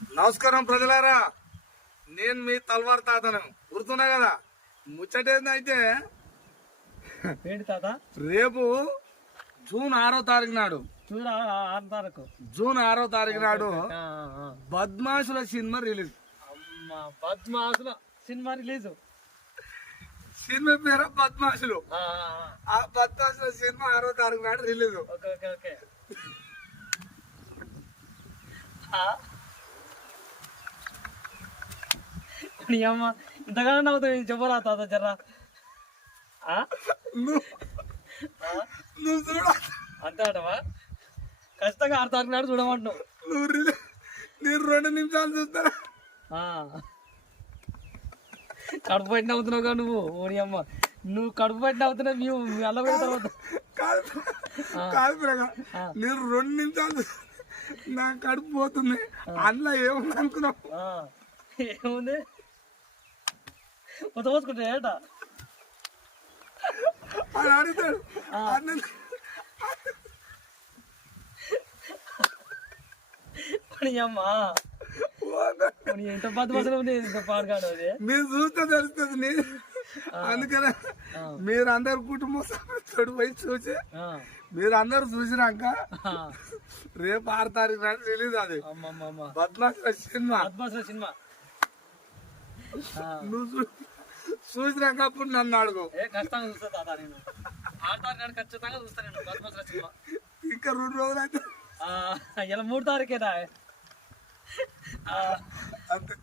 నమస్కారం ప్రజలారా. నేను మీ తల్వార్ తాతను. గుర్తున్నా కదా? ముచ్చటేందైతే రేపు జూన్ ఆరో తారీఖు నాడు. చూడ ఆరు తారీఖు. జూన్ ఆరో తారీఖు నాడు. బద్మాషుల సినిమా రిలీజ్. అమ్మ పద్మాసుల సినిమా రిలీజ్. సినిమా పేరు బద్మాషులు ఆ, బద్మాషుల సినిమా ఆరో తారీఖు నాడు రిలీజ్. ఓకే ఓకే ఓకే ఆ? నీ అమ్మ ఇంతగానో నవ్వుతావు చెప్పరా తాత జర్రా? నువ్వు చూడ. అంతే అంటవా? ఖచ్చితంగా ఆరు తారీఖు నాడు చూడమంటున్నావు. నువ్వు నేను రెండు నిమిషాలు చూస్తాను ఆ. కడుపు పట్టి నవ్వుతున్నావు కదా నువ్వు ఓడి అమ్మ నువ్వు కడుపు పట్టి నవ్వుతున్నావు మేము పోయిన తర్వాత. కాదు. నేను రెండు నిమిషాలు. నా కడుపు పోతుంది. అందులో ఏముంది అనుకున్నావు. ఏముంది? పోసుకుంటా ఏట? అని అడుగుతాడు. అమ్మ. ఎంత పది బస్సులు ఇంత పాడుగాడు అది? మీరు చూస్తే తెలుస్తుంది నేను అందుకనే మీరు అందరు కుటుంబ సభ్యుడు పోయి చూసి. మీరు అందరు చూసినాక. రేపు ఆరు తారీఖు నాడు రిలీజ్ అది. బద్మాష్ సినిమా. బస్సుల సినిమా. నువ్వు చూ- చూసినాక అప్పుడు నన్ను అడుగు. ఖచ్చితంగా చూస్తా తాత నేను. తారీఖు నాడు ఖచ్చితంగా చూస్తా నేను బస్సుల సినిమా ఇంకా రెండు రోజులు అయితే ఇలా మూడు తారీఖేనా? అంతే.